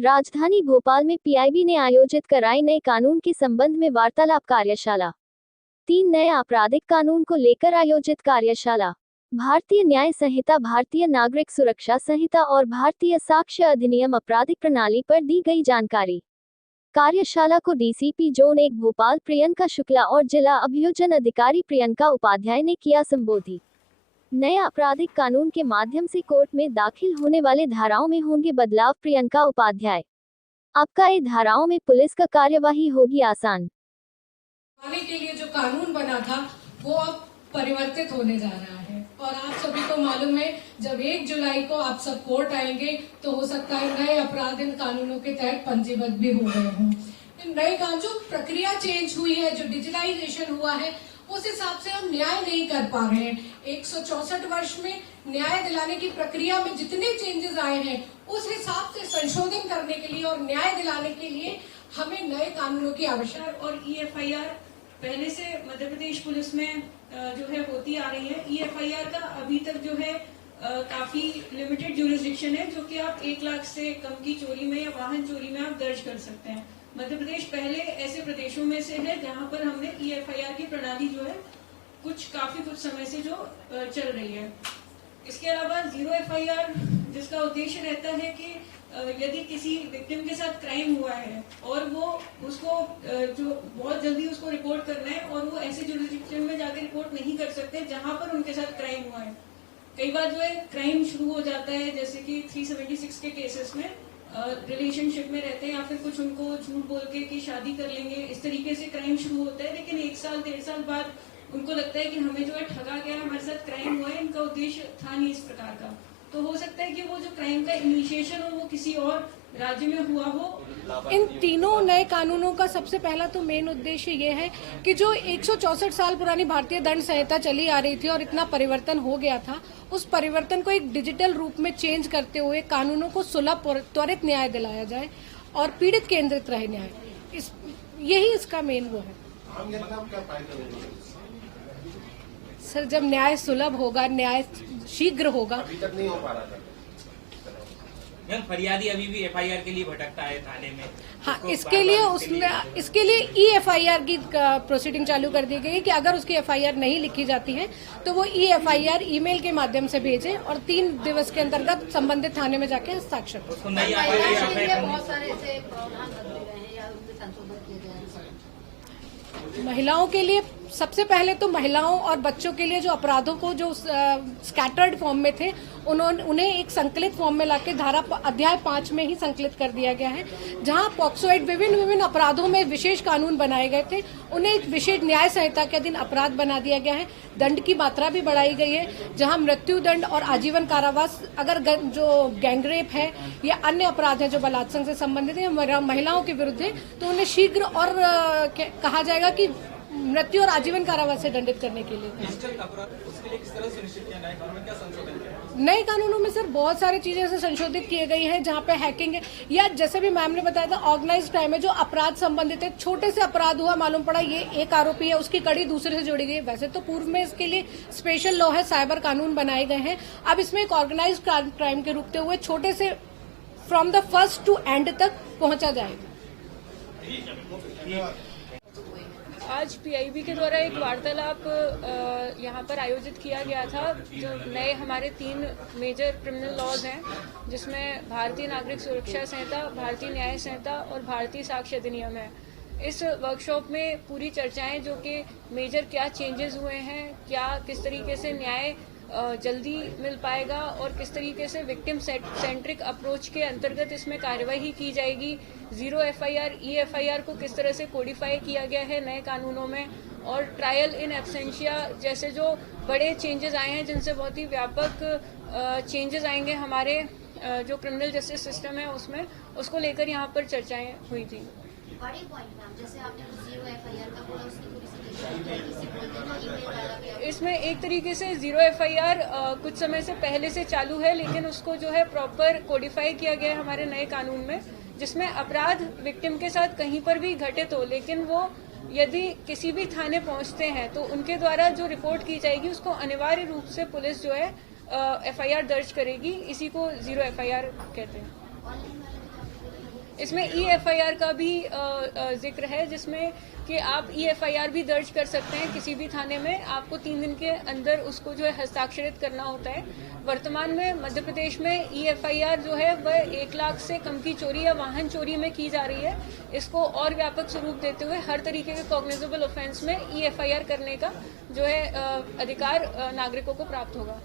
राजधानी भोपाल में पीआईबी ने आयोजित कराई नए कानून के संबंध में वार्तालाप कार्यशाला। 3 नए आपराधिक कानून को लेकर आयोजित कार्यशाला। भारतीय न्याय संहिता, भारतीय नागरिक सुरक्षा संहिता और भारतीय साक्ष्य अधिनियम आपराधिक प्रणाली पर दी गई जानकारी। कार्यशाला को डीसीपी जोन 1 भोपाल प्रियंका शुक्ला और जिला अभियोजन अधिकारी प्रियंका उपाध्याय ने किया संबोधित। नए आपराधिक कानून के माध्यम से कोर्ट में दाखिल होने वाले धाराओं में होंगे बदलाव। प्रियंका उपाध्याय, आपका ये धाराओं में पुलिस का कार्यवाही होगी आसान। आने के लिए जो कानून बना था वो अब परिवर्तित होने जा रहा है और आप सभी को मालूम है जब 1 जुलाई को आप सब कोर्ट आएंगे तो हो सकता है नए अपराध इन कानूनों के तहत पंजीबद्ध भी हो गए हों। नए कानून जो प्रक्रिया चेंज हुई है, जो डिजिटलाइजेशन हुआ है, उस हिसाब से हम न्याय नहीं कर पा रहे हैं। 164 वर्ष में न्याय दिलाने की प्रक्रिया में जितने चेंजेस आए हैं उस हिसाब से संशोधन करने के लिए और न्याय दिलाने के लिए हमें नए कानूनों की आवश्यकता। और EFIR पहले से मध्य प्रदेश पुलिस में जो है होती आ रही है। EFIR का अभी तक जो है काफी लिमिटेड ज्यूरिसडिक्शन है, जो कि आप 1 लाख से कम की चोरी में या वाहन चोरी में आप दर्ज कर सकते हैं। मध्य प्रदेश पहले ऐसे प्रदेशों में से है जहां पर हमने EFIR की प्रणाली जो है कुछ समय से जो चल रही है। इसके अलावा जीरो FIR, जिसका उद्देश्य रहता है कि यदि किसी विक्टिम के साथ क्राइम हुआ है और वो उसको जो बहुत जल्दी उसको रिपोर्ट करना है और वो ऐसे जुरिसडिक्शन में जाकर रिपोर्ट नहीं कर सकते जहां पर उनके साथ क्राइम हुआ है। कई बार जो है क्राइम शुरू हो जाता है, जैसे कि 376 के केसेस में रिलेशनशिप में रहते हैं या फिर कुछ उनको झूठ बोल के कि शादी कर लेंगे, इस तरीके से क्राइम शुरू होता है। लेकिन 1 साल 1.5 साल बाद उनको लगता है कि हमें जो है ठगा गया, हमारे साथ क्राइम हुआ है, इनका उद्देश्य था नहीं इस प्रकार का। तो हो सकता है कि वो जो क्राइम का इनिशिएशन हो वो किसी और राज्य में हुआ हो। इन तीनों नए कानूनों का सबसे पहला तो मेन उद्देश्य ये है कि जो 164 साल पुरानी भारतीय दंड संहिता चली आ रही थी और इतना परिवर्तन हो गया था, उस परिवर्तन को एक डिजिटल रूप में चेंज करते हुए कानूनों को सुलभ त्वरित न्याय दिलाया जाए और पीड़ित केंद्रित रहे न्याय। यही इसका मेन वो है। सर, जब न्याय सुलभ होगा, न्याय शीघ्र होगा। अभी तक नहीं हो पा रहा था। फरियादी अभी भी FIR के लिए भटकता है थाने में। हाँ, इसके लिए EFIR की प्रोसीडिंग चालू कर दी गई है कि अगर उसकी FIR नहीं लिखी जाती है तो वो EFIR ईमेल के माध्यम से भेजे और 3 दिवस के अंतर्गत संबंधित थाने में जाके हस्ताक्षर। महिलाओं के लिए सबसे पहले तो महिलाओं और बच्चों के लिए जो अपराधों को जो स्कैटर्ड फॉर्म में थे उन्हें एक संकलित फॉर्म में लाके धारा अध्याय 5 में ही संकलित कर दिया गया है। जहां पॉक्सो एक्ट विभिन्न अपराधों में विशेष कानून बनाए गए थे, उन्हें एक विशेष न्याय संहिता के अधीन अपराध बना दिया गया है। दंड की मात्रा भी बढ़ाई गई है, जहां मृत्यु दंड और आजीवन कारावास अगर जो गैंगरेप है या अन्य अपराध है जो बलात्संग से संबंधित है, महिलाओं के विरुद्ध है, तो उन्हें शीघ्र और कहा जाएगा कि मृत्यु और आजीवन कारावास से दंडित करने के लिए। नए कानूनों में सर बहुत सारी चीजें ऐसे संशोधित किए गई हैं जहां पे हैकिंग है, या जैसे भी मैम ने बताया था ऑर्गेनाइज्ड क्राइम है, जो अपराध संबंधित है। छोटे से अपराध हुआ, मालूम पड़ा ये एक आरोपी है, उसकी कड़ी दूसरे से जोड़ी गई। वैसे तो पूर्व में इसके लिए स्पेशल लॉ है, साइबर कानून बनाए गए हैं। अब इसमें एक ऑर्गेनाइज्ड क्राइम के रूपते हुए छोटे से from the first to end तक पहुंचा जाएगा। आज PIB के द्वारा एक वार्तालाप यहाँ पर आयोजित किया गया था। जो नए हमारे 3 मेजर क्रिमिनल लॉज हैं, जिसमें भारतीय नागरिक सुरक्षा संहिता, भारतीय न्याय संहिता और भारतीय साक्ष्य अधिनियम है। इस वर्कशॉप में पूरी चर्चाएं जो कि मेजर क्या चेंजेस हुए हैं, किस तरीके से न्याय जल्दी मिल पाएगा और किस तरीके से विक्टिम सेंट्रिक अप्रोच के अंतर्गत इसमें कार्यवाही की जाएगी। जीरो FIR, EFIR को किस तरह से कोडिफाई किया गया है नए कानूनों में, और ट्रायल इन एब्सेंशिया जैसे जो बड़े चेंजेस आए हैं, जिनसे बहुत ही व्यापक चेंजेस आएंगे हमारे जो क्रिमिनल जस्टिस सिस्टम है उसमें, उसको लेकर यहाँ पर चर्चाएं हुई थी। बड़ी पॉइंट मैम, जैसे आपने जीरो FIR का बोला, उसकी इसमें एक तरीके से जीरो FIR कुछ समय से पहले से चालू है, लेकिन उसको जो है प्रॉपर कोडिफाई किया गया है हमारे नए कानून में, जिसमें अपराध विक्टिम के साथ कहीं पर भी घटित हो, लेकिन वो यदि किसी भी थाने पहुंचते हैं तो उनके द्वारा जो रिपोर्ट की जाएगी उसको अनिवार्य रूप से पुलिस जो है FIR दर्ज करेगी। इसी को जीरो FIR कहते हैं। इसमें EFIR का भी जिक्र है, जिसमें कि आप EFIR भी दर्ज कर सकते हैं किसी भी थाने में। आपको 3 दिन के अंदर उसको जो है हस्ताक्षरित करना होता है। वर्तमान में मध्य प्रदेश में EFIR जो है वह 1 लाख से कम की चोरी या वाहन चोरी में की जा रही है। इसको और व्यापक स्वरूप देते हुए हर तरीके के कॉग्निजेबल ऑफेंस में EFIR करने का जो है अधिकार नागरिकों को प्राप्त होगा।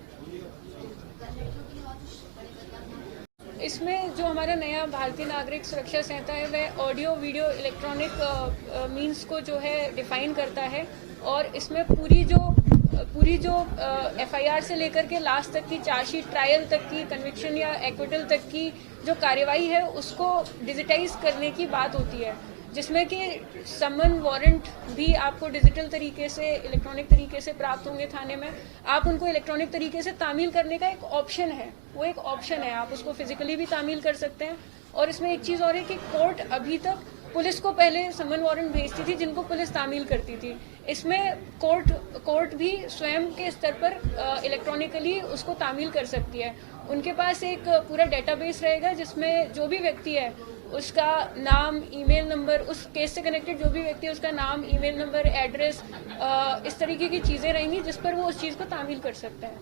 इसमें जो हमारा नया भारतीय नागरिक सुरक्षा संहिता है वह ऑडियो वीडियो इलेक्ट्रॉनिक मीन्स को जो है डिफाइन करता है, और इसमें पूरी जो FIR से लेकर के लास्ट तक की चार्जशीट, ट्रायल तक की, कन्विक्शन या एक्विटल तक की जो कार्यवाही है उसको डिजिटाइज करने की बात होती है, जिसमें कि समन वारंट भी आपको डिजिटल तरीके से, इलेक्ट्रॉनिक तरीके से प्राप्त होंगे थाने में। आप उनको इलेक्ट्रॉनिक तरीके से तामील करने का एक ऑप्शन है, वो एक ऑप्शन है, आप उसको फिजिकली भी तामील कर सकते हैं। और इसमें एक चीज़ और है कि कोर्ट अभी तक पुलिस को पहले समन वारंट भेजती थी जिनको पुलिस तामील करती थी। इसमें कोर्ट भी स्वयं के स्तर पर इलेक्ट्रॉनिकली उसको तामील कर सकती है। उनके पास एक पूरा डेटाबेस रहेगा जिसमें जो भी व्यक्ति है उसका नाम, ईमेल नंबर, उस केस से कनेक्टेड जो भी व्यक्ति है उसका नाम, ईमेल नंबर, एड्रेस, इस तरीके की चीज़ें रहेंगी जिस पर वो उस चीज़ को तामील कर सकते हैं।